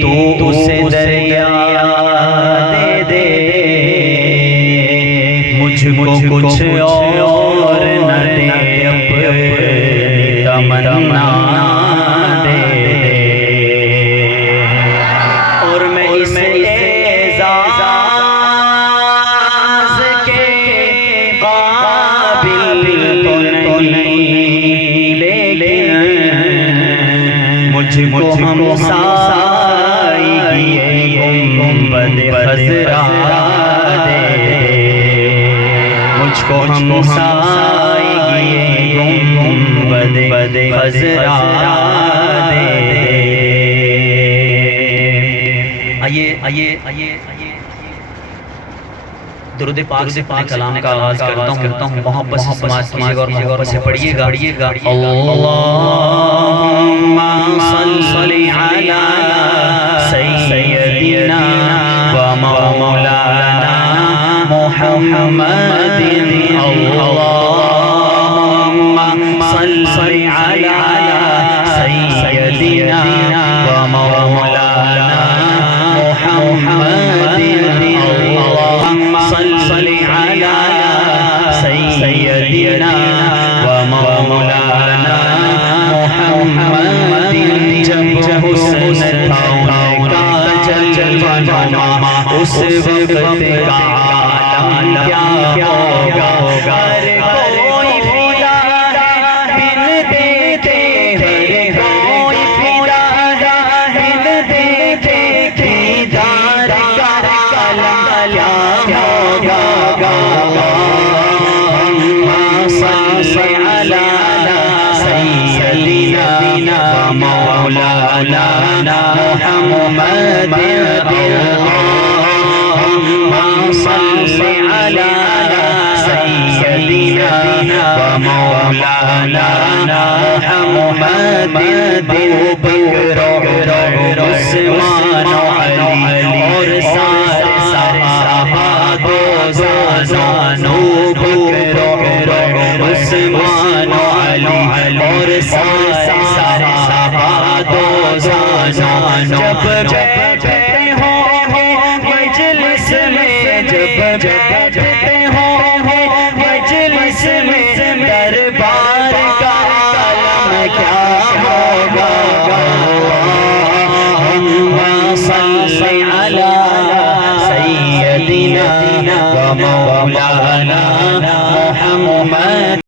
تو اسے دریا دے دے، مجھ کو کچھ اور نہ دے، اپنی تمنا دے دے، اور میں اس اعزاز کے قابل تو نہیں، لیکن مجھ کو ہمسائیگی گنبد خضرا دے دے، مجھ کو ہمسائیگی گنبد خضرا دے دے۔ آئیے درود پاک سے کلام کا آغاز کرتا ہوں، محبت سے سماعت کیجیے گا اور محبت سے پڑھیے گا۔ اللہم صلی علی سیدنا و مولانا محمد، اللہم صلی علی سیدنا و مولانا محمد، صلی علی سیدنا و مولانا محمد۔ جب حسن تھا ان کا جلوہ نما، اس وقت کا عالم کیا ہوگا، ہر کوئی فدا ہے بن دیتے، ہر کوئی فدا ہے بن دیتے، دیدار کا عالم کیا ہوگا۔ صلی علی سیدنا و مولانا محمد، صلی علی سیدنا و مولانا محمد۔ بکر عثمان و علی اور سارے صحابہ دو زانو، بکر عثمان و علی اور سارے صحابہ دو زانو، جب